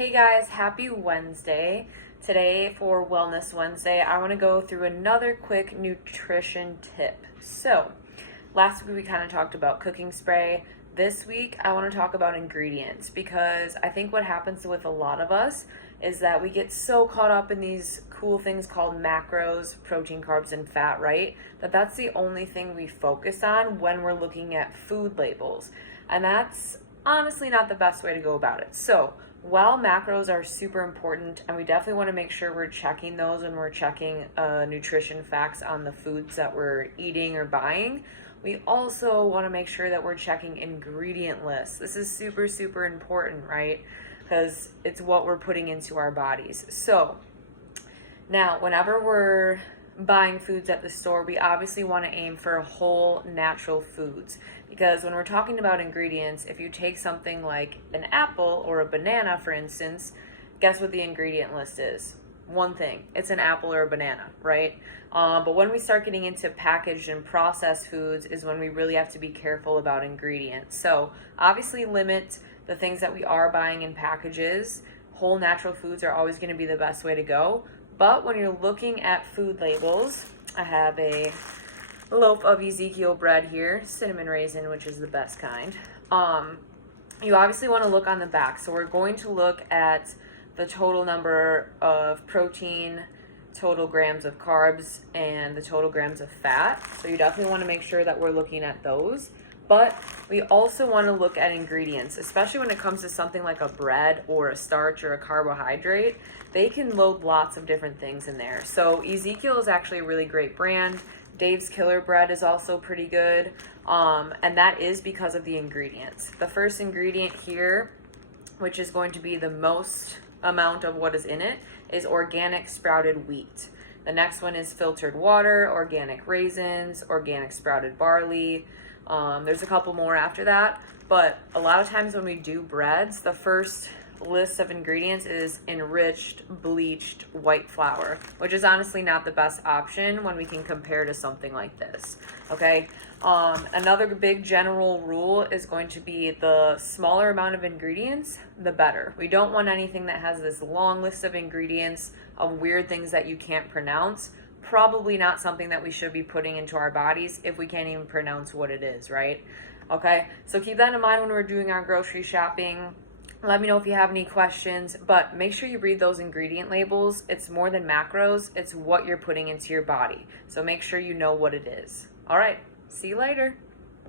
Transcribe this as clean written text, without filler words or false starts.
Hey guys, happy Wednesday. Today for Wellness Wednesday, I want to go through another quick nutrition tip. So, last week we kind of talked about cooking spray. This week I want to talk about ingredients because I think what happens with a lot of us is that we get so caught up in these cool things called macros, protein, carbs, and fat, right? That's the only thing we focus on when we're looking at food labels. And that's honestly not the best way to go about it. So, while macros are super important, and we definitely want to make sure we're checking those when we're checking nutrition facts on the foods that we're eating or buying, we also want to make sure that we're checking ingredient lists. This is super, super important, right? Because it's what we're putting into our bodies. So, now, whenever we're buying foods at the store, we obviously want to aim for whole natural foods, because when we're talking about ingredients, if you take something like an apple or a banana, for instance, guess what the ingredient list is? One thing, it's an apple or a banana, right? But when we start getting into packaged and processed foods is when we really have to be careful about ingredients. So obviously limit the things that we are buying in packages. Whole natural foods are always going to be the best way to go. But when you're looking at food labels, I have a loaf of Ezekiel bread here, cinnamon raisin, which is the best kind. You obviously want to look on the back. So we're going to look at the total number of protein, total grams of carbs, and the total grams of fat. So you definitely want to make sure that we're looking at those. But we also want to look at ingredients, especially when it comes to something like a bread or a starch or a carbohydrate. They can load lots of different things in there. So Ezekiel is actually a really great brand. Dave's Killer Bread is also pretty good. And that is because of the ingredients. The first ingredient here, which is going to be the most amount of what is in it, is organic sprouted wheat. The next one is filtered water, organic raisins, organic sprouted barley. There's a couple more after that, but a lot of times when we do breads, the first list of ingredients is enriched bleached white flour, which is honestly not the best option when we can compare to something like this. Okay. Another big general rule is going to be the smaller amount of ingredients, the better. We don't want anything that has this long list of ingredients of weird things that you can't pronounce. Probably not something that we should be putting into our bodies if we can't even pronounce what it is, right? Okay, so keep that in mind when we're doing our grocery shopping. Let me know if you have any questions, but make sure you read those ingredient labels. It's more than macros, it's what you're putting into your body. So make sure you know what it is. All right, see you later.